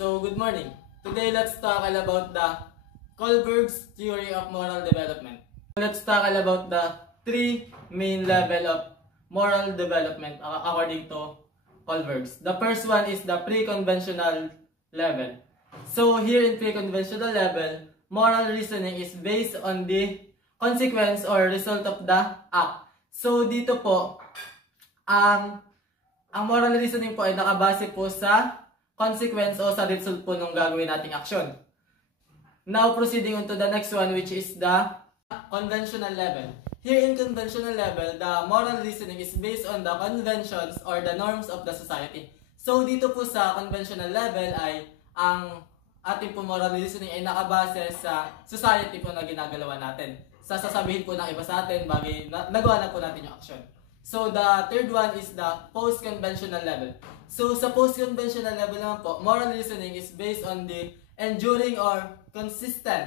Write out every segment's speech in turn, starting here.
So, good morning. Today, let's talk about the Kohlberg's theory of moral development. Let's talk about the three main level of moral development according to Kohlberg's. The first one is the pre-conventional level. So, here in pre-conventional level, moral reasoning is based on the consequence or result of the act. So, dito po, ang moral reasoning po ay nakabase po sa consequence o sa result po ng gagawin nating action. Now, proceeding on to the next one, which is the conventional level. Here in conventional level, the moral reasoning is based on the conventions or the norms of the society. So, dito po sa conventional level ay ang ating po moral reasoning ay nakabase sa society po na ginagalawan natin. Sa sasabihin po ng iba sa atin, bagay nagawa na po natin yung action. So, the third one is the post-conventional level. So, sa post-conventional level naman po, moral reasoning is based on the enduring or consistent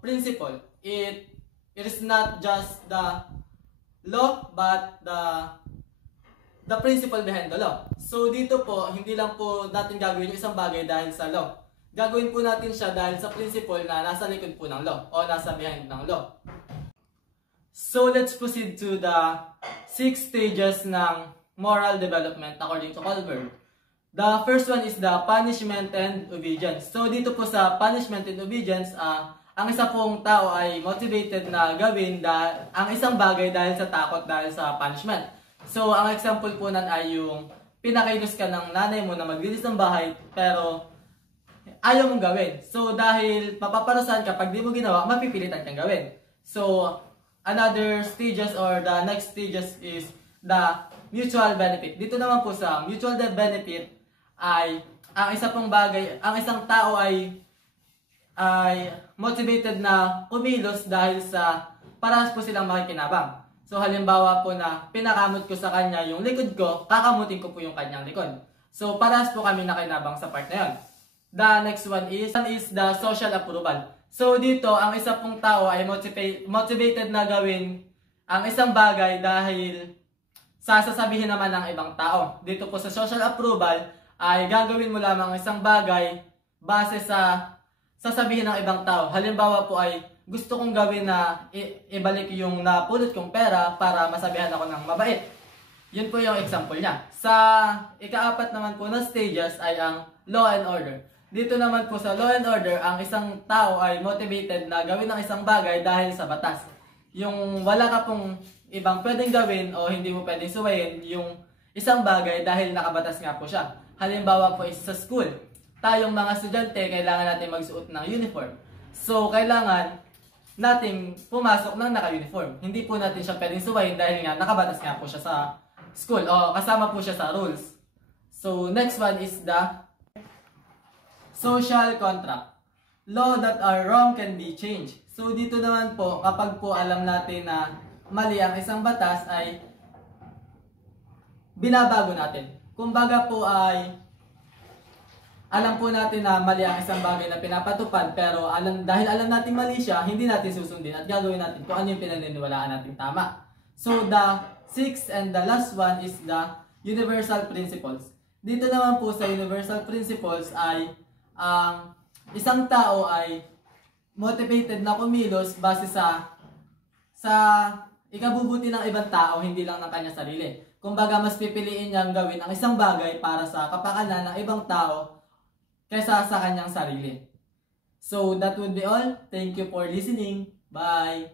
principle. It is not just the law, but the principle behind the law. So, dito po, hindi lang po natin gagawin yung isang bagay dahil sa law. Gagawin po natin siya dahil sa principle na nasa likod po ng law o nasa behind ng law. So, let's proceed to the 6 stages ng moral development according to Kohlberg. The first one is the punishment and obedience. So, dito po sa punishment and obedience, ang isa pong tao ay motivated na gawin ang isang bagay dahil sa takot, dahil sa punishment. So, ang example po nan ay yung pinakainos ka ng nanay mo na maglinis ng bahay pero ayaw mong gawin. So, dahil mapaparusahan ka pag di mo ginawa, mapipilitan kang gawin. So, another stages or the next stages is the mutual benefit. Dito naman po sa mutual benefit ay ang isang tao ay motivated na kumilos dahil sa parehas po silang makikinabang. So halimbawa po na pinakamot ko sa kanya yung likod ko, kakamutin ko po yung kanyang likod. So parehas po kami nakinabang sa part na yun. The next one is the social approval. So dito, ang isa pong tao ay motivated na gawin ang isang bagay dahil sa sasabihin naman ng ibang tao. Dito po sa social approval ay gagawin mo lamang isang bagay base sa sasabihin ng ibang tao. Halimbawa po ay gusto kong gawin na ibalik yung napulot kong pera para masabihan ako ng mabait. Yun po yung example niya. Sa ika-4 naman po na stages ay ang law and order. Dito naman po sa law and order, ang isang tao ay motivated na gawin ang isang bagay dahil sa batas. Yung wala ka pong ibang pwedeng gawin o hindi mo pwedeng suwayin yung isang bagay dahil nakabatas nga po siya. Halimbawa po is sa school. Tayong mga estudyante, kailangan natin magsuot ng uniform. So, kailangan natin pumasok ng naka-uniform. Hindi po natin siya pwedeng suwayin dahil nga nakabatas nga po siya sa school o kasama po siya sa rules. So, next one is the social contract. Law that are wrong can be changed. So, dito naman po, kapag po alam natin na mali ang isang batas ay binabago natin. Kumbaga po ay alam po natin na mali ang isang bagay na pinapatupad pero dahil alam natin mali siya, hindi natin susundin at gagawin natin kung ano yung pinaniniwalaan natin tama. So, the 6th and the last one is the universal principles. Dito naman po sa universal principles ay ang isang tao ay motivated na kumilos base sa ikabubuti ng ibang tao, hindi lang ng kanya sarili. Kumbaga, mas pipiliin niyang gawin ang isang bagay para sa kapakanan ng ibang tao kaysa sa kanyang sarili. So, that would be all. Thank you for listening. Bye!